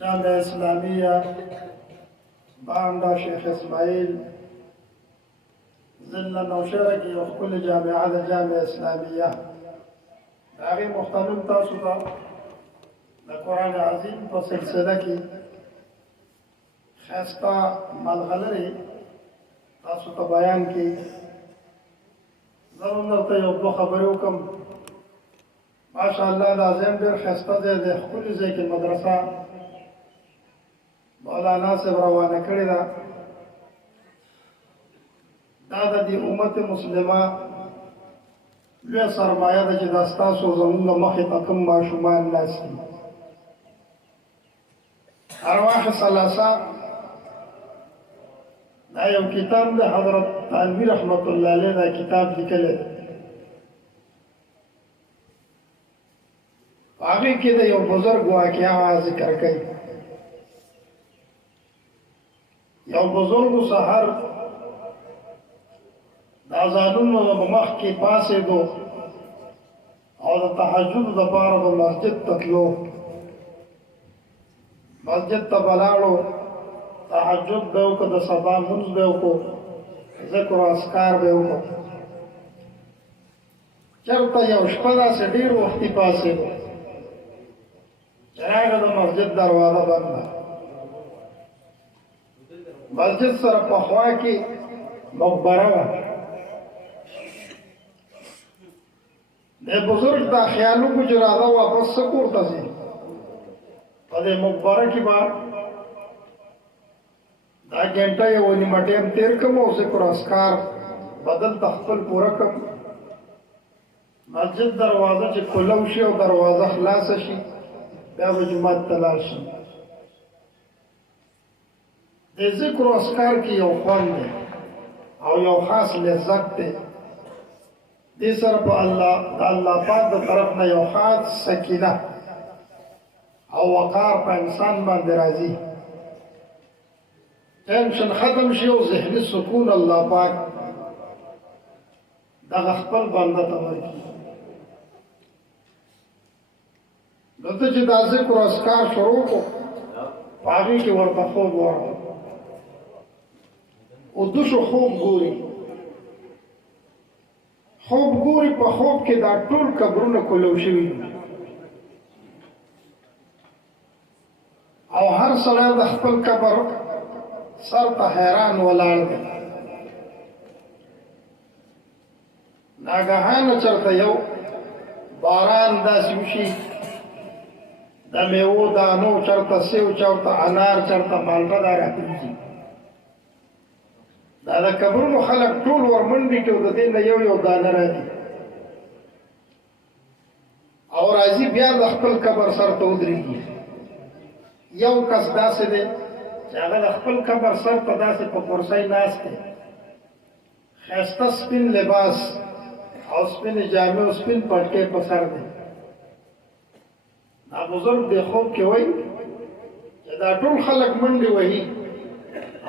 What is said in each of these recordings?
جامعة إسلامية باندا شيخ إسماعيل زلنا نوشركي وكل جامعة الجامعة الإسلامية داغي مختلف تاسودا القرآن العظيم بسلسلة كي خاصة ملغلري تاسودا بيان كي ضرور نرته یو دو خبرې وکم ماشاءالله لازم ډېر ښایسته ځای دی ښکلي ځای کې مدرسه مولانا صاحب روانه کړې ده دا د دې امت مسلمه لویه سرمایه ده چې دا ستاسو زموږ مخې ته کوم ماشومان ناست دي ارواح ثلاثه دا یو کتاب ده حضرت تنوی رحمت الله علیه دا کتاب لیکلی دی هغې کې د یو بزرګ واقعه ذکر کوي یو بزرګ سحر د اذانونو د مخ کې پاسېدو او د تهجد دپاره به مسجد ته تلو مسجد ته به لاړو تهجد به وکړو د سبا لمونځ به وکړو ذکر و اذکار به وکړو چېرته یو شپه داسې ډېر وختي پاسېدو چې راغله د مسجد دروازه بنده مسجد سره په خوا کې مقبره وه د بزرګ دا خیال وکړو چې راځه واپس څه کور ته ځي په دې مقبره کې به دا ګنټه یو نیمه ټیم تېر کړم او ذکر اذکار بدل ته خپل پوره کړم مسجد دروازه چې کلو شي او دروازه خلاصه شي بیا به جومات ته لاړ شي د ذکر اذکار کې یو خوند دی او یو خاص لذت دی دې سره په الله پاک د طرف نه یو خاص سکینه او وقار په انسان باندې راځي ټینشن ختم شي او ذهني سکون الله پاک دغه خپل بنده ته ورکړي دلته چې دا ذکر اذکار شروع کړو په هغې کې ورته خوب ورغی او دوشو خوب ګوري په خوب کې دا ټول قبرونه کلو شوي او هر سړی د خپل قبر سر ته حیران ولاړ دی ناګهانه چېرته یو باران داسې وشي د میوو دانو چېرته سیو چېرته انار چېرته مالټه دا راپرېږي دا د قبرونو خلک ټول ورمنډي کې د دې نه یو دانه راځي او راځي بیا د خپل قبر سر ته ودرېږي یو کس داسې دی چې هغه د خپل قبر سر ته داسې په کرسۍ ناست دی ښایسته سپین لباس او سپینې جامې او سپین پټکۍ په سر دی دا بزرګ دی خوب کې وایي چې دا ټول خلک منډې وهي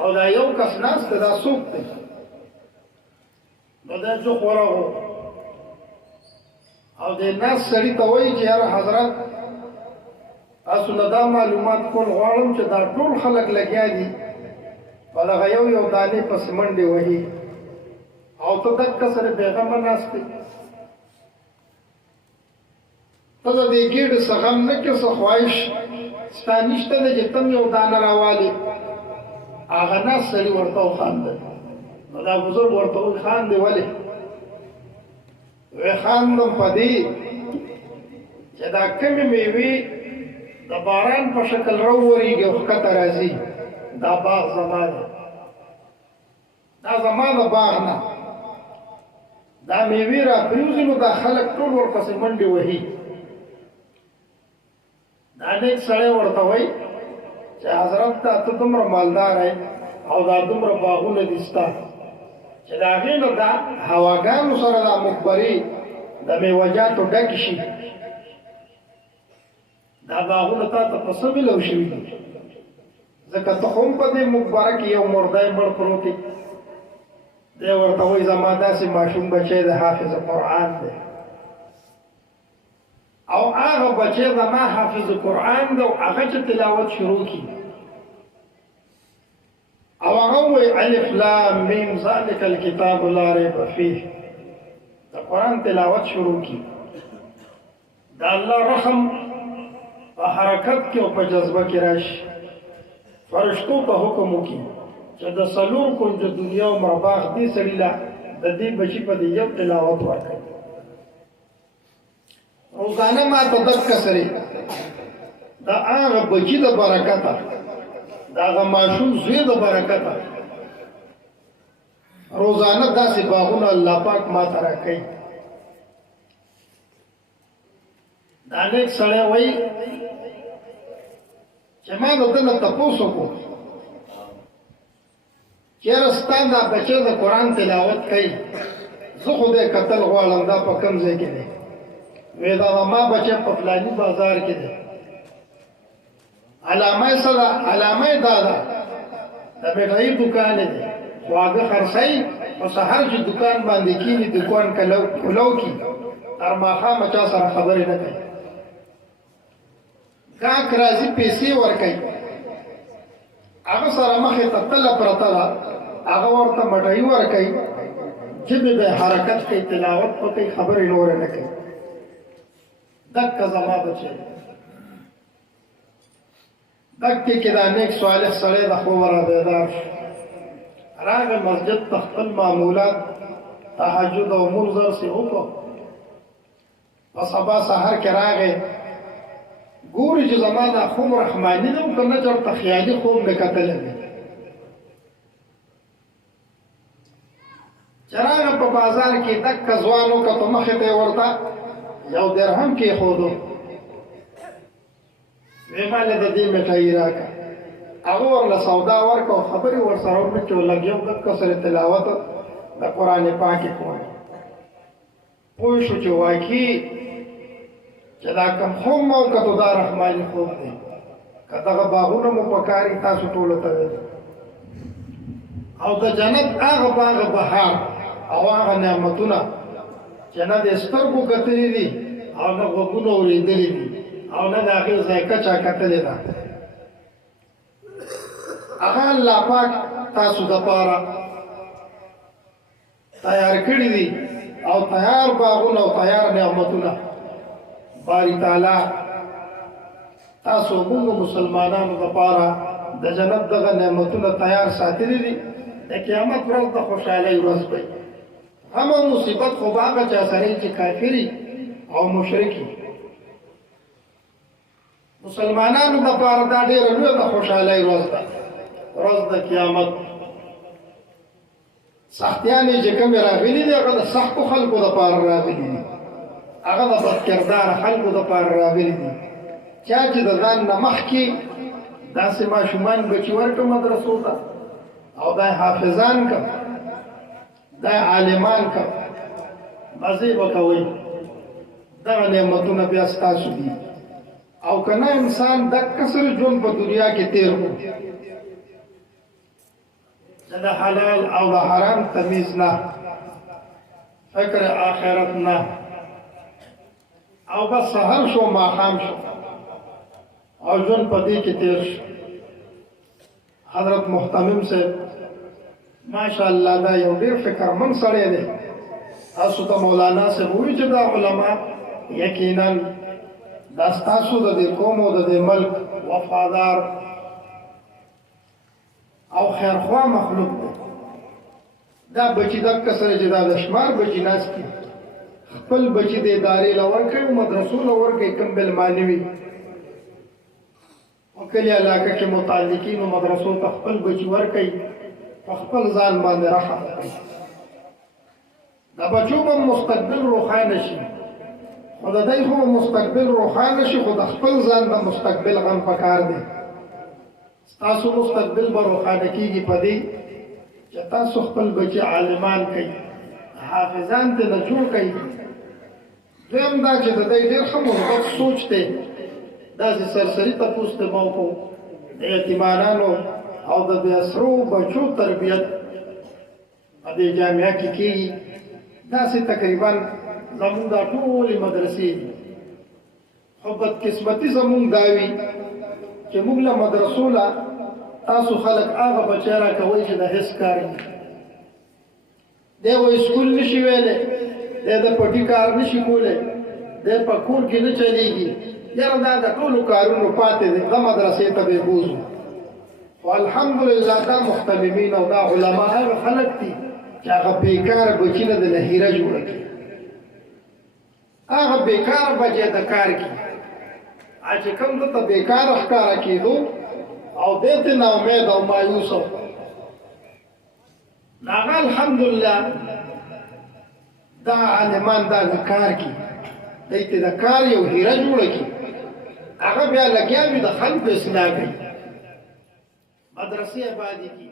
او دا یو کس ناست دی دا څوک دی نو دا چوک ورغو او دې ناست سړي ته وایي چې یاره حضرت تاسو نه دا معلومات کول غواړم چې دا ټول خلک لګیا دي په دغه یو دانې پسې منډې وهي او ته دقه سره بېغمه ناست دی ته د دې ګېډې څه غم نه کې څه خواهش ستا نشته دی چې تم یو دانه راوالې هغه ناست سړي ورته وخاندل نو دا بزرګ ورته وایي خاندې ولې وی خاندم په دې چې دا کمې میوې د باران په شکل راوورېږي او ښکته راځي دا باغ زما دی دا زما د باغ نه دا میوې راپرېوځي نو دا خلک ټول ورپسې منډې وهي دا نیک سړی ورته وایي چې حضرت ته دومره مالدار یې او دا دومره باغونه دي ستا چې د هغې نه دا هواګانو سره دا مقبرې د میوجاتو ډکې شي دا باغونه تا ته په څه ملو شوي دي ځکه ته خو هم په دې مقبره کې یو مردی مړ پروت دی دی ورته وایي زما داسې ماشوم بچی د حافظ قرآن دی او هغه بچی زما حافظ قرآن دی او هغه چې تلاوت شروع کی او هغه وایي الف لام میم ذلک الکتاب لا ریب فیه د قرآن تلاوت شروع کی د الله رحم په حرکت کې او په جذبه کې راشي فرشتو په حکم وکړي چې د څلور کونج دنیا او مرباح دې سړي له د دې بچي په دې یو تلاوت ورکړي روزانه ما ته دقه سره دا هغه بچي د برکته دا هغه ماشوم زوی د برکته روزانه داسې باغونه الله پاک ما ته راکوي دا نیک سړی وایي چې ما د ده نه تپوس وکړو چېرې ستا دا بچی د قرآن تلاوت کوي زه خو دې کتل غواړم دا په کوم ځای کې دی وی دا ما بچی په فلاني بازار کې دی علامه څه ده علامه دا ده د مټایي دکان دی خواږه خرڅوي په سهار چې دکان باندې کېني دکان کلو کي تر ماښامه چا سره خبرې نه کوي کاک راځي پیسې ورکوي هغه سره مخې ته تله پرته ده هغه ورته مټایي ورکوي ژبې به حرکت کوي تلاوت به کوي خبرې نورې نه کوي دکه زما بچی دکې کې دا نیک صالح سړی د خوب را بیدار شو راغی مسجد ته خپل معمولات تهجد او مونځ داسې وکړو په سبا سهار کې راغی ګوري چې زما دا خوب رحماني دی او که نه چېرته خیالي خوب مې کتلی دی چې راغی په بازار کې دکه ځوان وکتو مخې ته یې ورته یو درهم کېښودو وی ماله د دې مټایي راکړه هغه ورله سودا ورکړه او خبرې ورسره وکړې چې ولګېو دکه سره تلاوت د قرآن پاک یې کوی پوه شو چې واقعي چې دا کوم خوب مو وکتو دا رحماني خوب دی که دغه باغونه مو په کار تاسو ټولو ته ویل او د جنت هغه باغ بهار او هغه نعمتونه چې نه د سترګو کتلي دي او نه غوږونو اورېدلي دي او نه د هغې ذایقه چا کتلې ده هغه الله پاک تاسو دپاره تیار کړي دي او تیار باغونه او تیار نعمتونه باری تعالی تاسو موږ مسلمانانو دپاره د جنت دغه نعمتونه تیار ساتلي دي د قیامت ورځ د خوشحالۍ ورځ به همه مصیبت خو به هغه چا سره چې کافري او مشرکي مسلمانانو دپاره دا ډېره لویه د خوشحالۍ ورځ ده ورځ د قیامت سختیانې چې کومې راغلي دي هغه د سختو خلکو دپاره راغلي دي هغه د بدکرداره خلکو دپاره راغلي دي چا چې د ځان نه مخکې داسې ماشومان بچي ورکړه مدرسو ته او دا حافظان کړه دا عالمان کړه مزې به کوئ دغه نعمتونه بیا ستاسو دي او که نه انسان دقه سره ژوند په دنیا کې تېر کړو د حلال او د حرام تمیز نه فکر آخرت نه او بس سحر شو ماښام شو او ژوند په دې کې تېر شو حضرت محتمم صاحب ماشاءالله دا یو ډېر فکرمند سړی دی تاسو ته مولانا صاحب وایي چې دا علما یقینا دا ستاسو د دې قوم او د دې ملک وفادار او خیرخوا مخلوق دی دا بچي دکه سره چې دا د شمار بچي ناست دي خپل بچي د ادارې له ورکوي او مدرسو له ورکوي کوم بلماني وي او کلي علاقه کې متعلقینو مدرسو ته خپل بچي ورکوي په خپل ځان باندې رحم کوي د بچو به مستقبل روښانه شي خو د دوی خو مستقبل روښانه شي خو د خپل ځان د مستقبل غم پکار دی ستاسو مستقبل به روښانه کېږي په دې چې تاسو خپل بچي عالمان کوي حافظان ته نه جوړ کوي دویم دا چې د دوی ډېر ښه مثبت سوچ دی داسې سرسري تپوس ته به وکړو د یتیمانانو او د بېسرو بچو تربیت په دې جامعه کې کېږي داسې تقریبا زموږ دا ټولې مدرسې دي خو بدقسمتي زمونږ دا وي چې موږ له مدرسو له تاسو خلک هغه بچی راکوئ چې د هېڅ کار نه دی وایي سکول نشي ویلی دی د پټي کار نشي کولی دی په کور کې نه چلیږي یاره دا د ټولو کارونو پاتې دی دا مدرسې ته به بوځو خو الحمدلله دا محتممین او دا علما هغه خلک دي چې هغه بېکاره بچي نه د نهیره جوړه کړي هغه بېکاره بچی د کار کړي چې کوم دته بېکاره ښکاره کېدو او دې ته ناامید او مایوس و هغه الحمدلله دا عالمان دا کار کړي دی ته د کار یو هیره جوړه کړي هغه بیا لګیا وي د خلکو اصلاح کوي مدرسې آبادي کړي